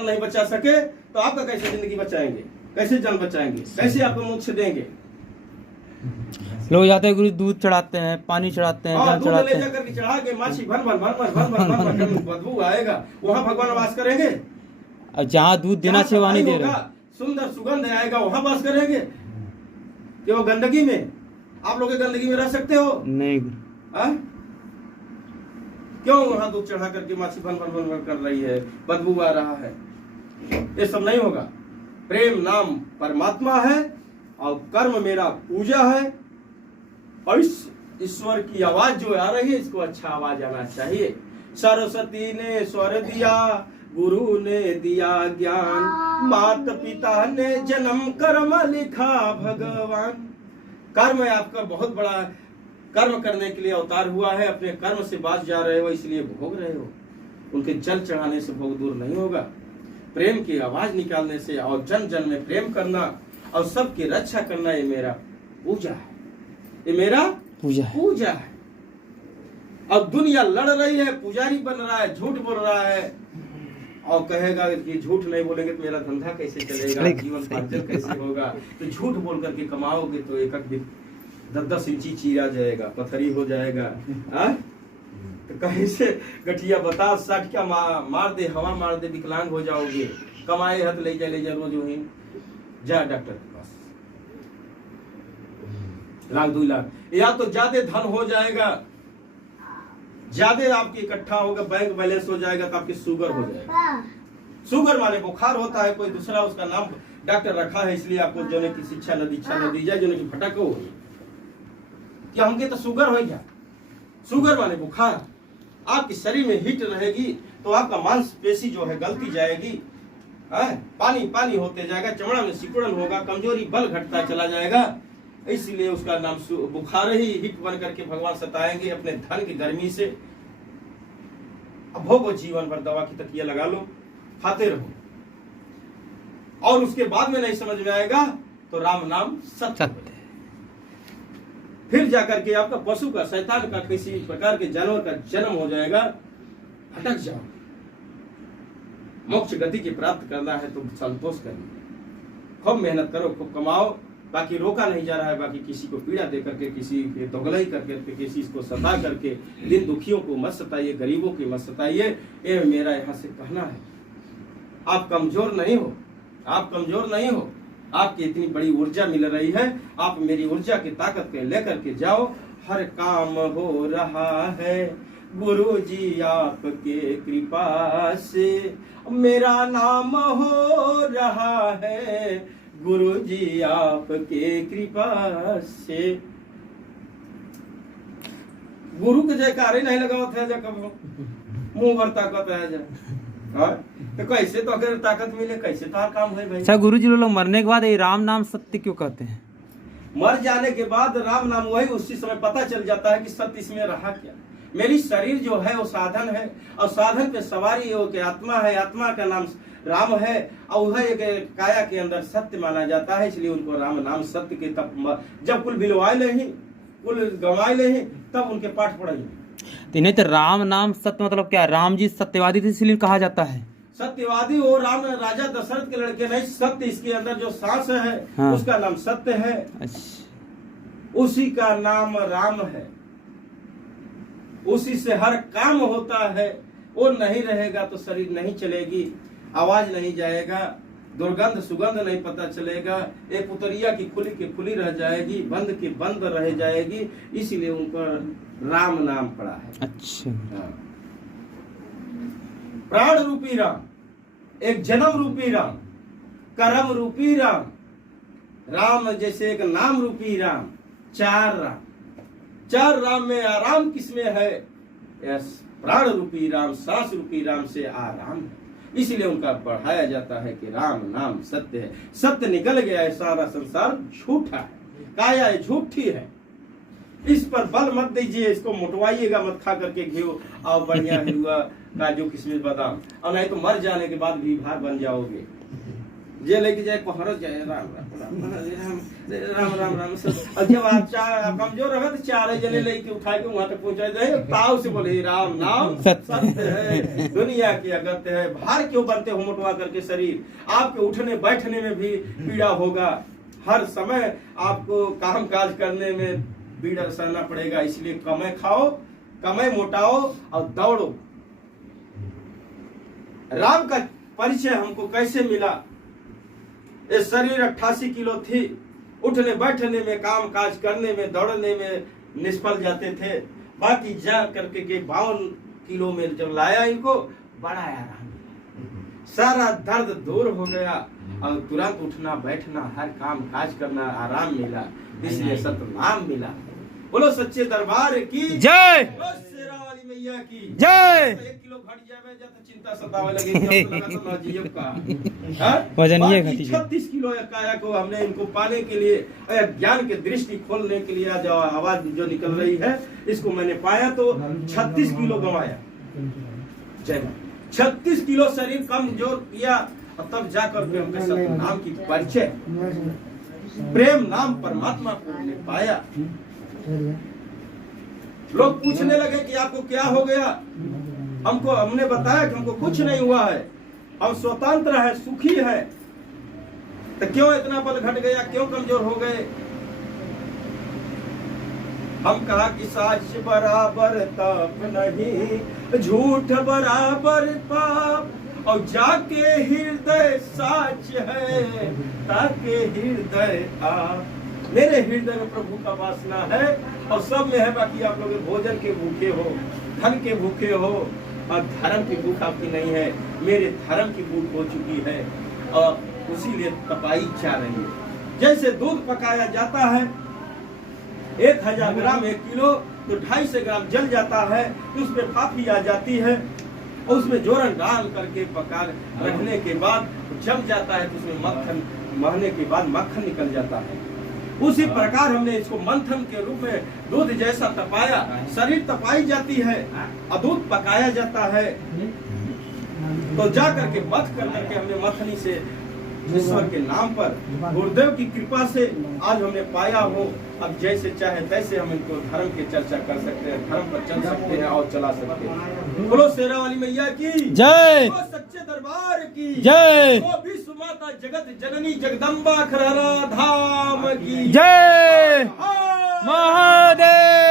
नहीं बचा सके तो आपका कैसे जिंदगी बचाएंगे, कैसे जान बचाएंगे, कैसे आपको मोक्ष देंगे। लोग जाते हैं गुरु, दूध चढ़ाते हैं, पानी चढ़ाते हैं, जल दूध चढ़ाते ले जाकर के चढ़ा के माछी भन भन भन भन भन भन भन भन बदबू आएगा, वहाँ भगवान वास करेंगे। और जहाँ दूध देना चाहिए वहाँ नहीं दे रहे। सुंदर सुगंध आएगा, वहाँ वास करेंगे कि वो गंदगी में? आप लोग गंदगी में रह सकते हो? नहीं। क्यों वहाँ दूध चढ़ा करके माछी भन भन भन कर रही है, बदबू आ रहा है? ये सब नहीं होगा। प्रेम नाम परमात्मा है और कर्म मेरा पूजा है। और इस ईश्वर की आवाज जो आ रही है, इसको अच्छा आवाज आना चाहिए। सरस्वती ने स्वर दिया, गुरु ने दिया ज्ञान, माता पिता ने जन्म कर्म लिखा भगवान। कर्म आपका बहुत बड़ा, कर्म करने के लिए अवतार हुआ है। अपने कर्म से बाज जा रहे हो, इसलिए भोग रहे हो। उनके जल चढ़ाने से भोग दूर नहीं होगा। प्रेम की आवाज निकालने से और जन जन में प्रेम करना और सबकी रक्षा करना, ये मेरा पूजा है, ये मेरा पूजा है। अब दुनिया लड़ रही है, पुजारी बन रहा है, झूठ बोल रहा है और कहेगा कि झूठ नहीं बोलेंगे तो मेरा धंधा कैसे चलेगा, जीवन पार्जन कैसे होगा। तो झूठ बोल करके कमाओगे तो एक 10-10 इंची चीरा जाएगा, पथरी हो जाएगा। तो कहीं से गठिया बता 60 क्या मार दे, हवा मार दे, विकलांग हो जाओगे। कमाए हथ ले जा रोज वही जा डॉक्टर के पास, 1-2 लाख, या तो ज्यादा धन हो जाएगा, ज्यादा आपकी इकट्ठा होगा, बैंक बैलेंस हो जाएगा तो आपकी शुगर हो जाएगा। शुगर माने बुखार होता है, कोई दूसरा उसका नाम डॉक्टर रखा है, इसलिए आपको जो की शिक्षा न दी जाए, जो की फटक हो क्या हमके तो शुगर हो गया। शुगर माने बुखार, आपके शरीर में हीट रहेगी तो आपका मांसपेशी जो है गलती जाएगी, पानी पानी होते जाएगा, चमड़ा में सिकुड़न होगा, कमजोरी, बल घटता चला जाएगा। इसलिए उसका नाम बुखार ही हीट बन करके भगवान सताएंगे अपने धन की गर्मी से। अब भोगो जीवन भर, दवा की तकिया लगा लो, खाते रहो, और उसके बाद में नहीं समझ में आएगा तो राम नाम सत्य। फिर जाकर के आपका पशु का, शैतान का, किसी प्रकार के जानवर का जन्म हो जाएगा, भटक जाओ। मोक्ष गति की प्राप्त करना है तो संतोष करिए, खूब मेहनत करो, खूब कमाओ। बाकी रोका नहीं जा रहा है, बाकी किसी को पीड़ा दे करके, किसी के दोगलाई करके, किसी को सता करके दिन दुखियों को मत सताइए, गरीबों की मत सताइए। ये मेरा यहाँ से कहना है। आप कमजोर नहीं हो, आप कमजोर नहीं हो, आपकी इतनी बड़ी ऊर्जा मिल रही है। आप मेरी ऊर्जा की ताकत के लेकर के जाओ, हर काम हो रहा है गुरु जी आपके कृपा से। मेरा नाम हो रहा है गुरु जी आपके कृपा से। गुरु के जयकारे नहीं लगाओ थे जब मुंह भर ताकत है जा, तो कैसे तो अगर ताकत मिले, कैसे तो काम है भाई। अच्छा गुरु जी, लोग मरने के बाद ये राम नाम सत्य क्यों कहते हैं? मर जाने के बाद राम नाम वही उसी समय पता चल जाता है कि सत्य इसमें रहा क्या। मेरी शरीर जो है वो साधन है, और साधन पे सवारी वो के आत्मा है, आत्मा का नाम राम है, और वह एक काया के अंदर सत्य माना जाता है। इसलिए उनको राम नाम सत्य के तब जब कुल बिलवाए नहीं, कुल गंवाए नहीं, तब उनके पाठ पढ़ाइए। नहीं तो राम नाम सत्य मतलब क्या? राम जी सत्यवादी थे इसलिए कहा जाता है। सत्यवादी वो राम राजा दशरथ के लड़के नहीं, सत्य इसके अंदर जो सांस है, हाँ, उसका नाम सत्य है। अच्छा। उसी का नाम राम है, उसी से हर काम होता है। वो नहीं रहेगा तो शरीर नहीं चलेगी, आवाज नहीं जाएगा, दुर्गंध सुगंध नहीं पता चलेगा, एक पुतरिया की खुली रह जाएगी, बंद की बंद रह जाएगी। इसीलिए उनका राम नाम पड़ा है। अच्छा। हाँ। प्राण रूपी राम, एक जन्म रूपी राम, कर्म रूपी राम, राम जैसे एक नाम रूपी राम, 4 राम। 4 राम में आराम किसमें है? प्राण रूपी राम, सांस रूपी राम से आराम है। इसलिए उनका पढ़ाया जाता है कि राम नाम सत्य है। सत्य निकल गया है, सारा संसार झूठा है, काया झूठी है। इस पर बल मत दीजिए, इसको मोटवाइएगा मत, खा करके घी और बढ़िया हिलवा काजू किशमिश बादाम, और नहीं तो मर जाने के बाद भी भार बन जाओगे। जे लेके जाए कोहरत जाए राम राम राम राम राम राम राम सब। और जब आप चार कमजोर रहे तो चार जने लेके उठा के वहां तक पहुंचा दे, ताव से बोले राम नाम सत्य है, दुनिया की अगत्य है। भार क्यों बनते हो मोटवा करके शरीर, आपके उठने बैठने में भी पीड़ा होगा, हर समय आपको काम काज करने में पीड़ा सहना पड़ेगा। इसलिए कमाई खाओ, कमाई मोटाओ और दौड़ो। राम का परिचय हमको कैसे मिला? ये शरीर 88 किलो थी, उठने बैठने में, काम काज करने में, दौड़ने में निष्फल जाते थे। बाकी जा करके के 52 किलो में जब लाया इनको, बड़ा आराम मिला, सारा दर्द दूर हो गया और तुरंत उठना बैठना, हर काम काज करना आराम मिला। इसलिए सतनाम मिला। बोलो सच्चे दरबार की जय, बोलो शेरा वाली मैया की जय। 1 किलो घट जावे तो चिंता सतावे लगे तो जीव का वजन ये घटी 36 किलो काया को हमने इनको पाने के लिए, ज्ञान के दृष्टि खोलने के लिए जो आवाज जो निकल रही है, इसको मैंने पाया तो 36 किलो गंवाया। 36 किलो शरीर कमजोर किया और तब जाकर के हमने सतनाम की परिचय, प्रेम नाम परमात्मा को हमने पाया। लोग पूछने लगे कि आपको क्या हो गया? हमने बताया कि हमको कुछ नहीं हुआ है, हम स्वतंत्र है, सुखी है। तो क्यों इतना बल घट गया, क्यों कमजोर हो गए? हम कहा कि साच बराबर तप नहीं, झूठ बराबर पाप, और जाके हृदय साच है, ताके हृदय आप। मेरे हृदय में प्रभु का वासना है और सब में है। बाकी आप लोग भोजन के भूखे हो, धन के भूखे हो, और धर्म की भूख आपकी नहीं है। मेरे धर्म की भूख हो चुकी है और उसीलिए तपाई चाह रही है। जैसे दूध पकाया जाता है 1000 ग्राम 1 किलो, तो 250 ग्राम जल जाता है, तो उसमें फाफी आ जाती है और उसमें जोरन डाल करके पका रखने के बाद जम जाता है, तो उसमें मक्खन महने के बाद मक्खन निकल जाता है। उसी प्रकार हमने इसको मंथन के रूप में दूध जैसा तपाया, शरीर तपाई जाती है और दूध पकाया जाता है, तो जा करके मथ कर करके हमने मथनी से ईश्वर के नाम पर, गुरुदेव की कृपा से आज हमने पाया हो। अब जैसे चाहे तैसे हम इनको धर्म की चर्चा कर सकते हैं, धर्म पर चल सकते हैं और चला सकते हैं। बोलो शेरा वाली मैया की जय, बोलो सच्चे दरबार की जय, बोलो विश्व माता जगत जननी जगदम्बा खरहरा धाम की जय महादेव।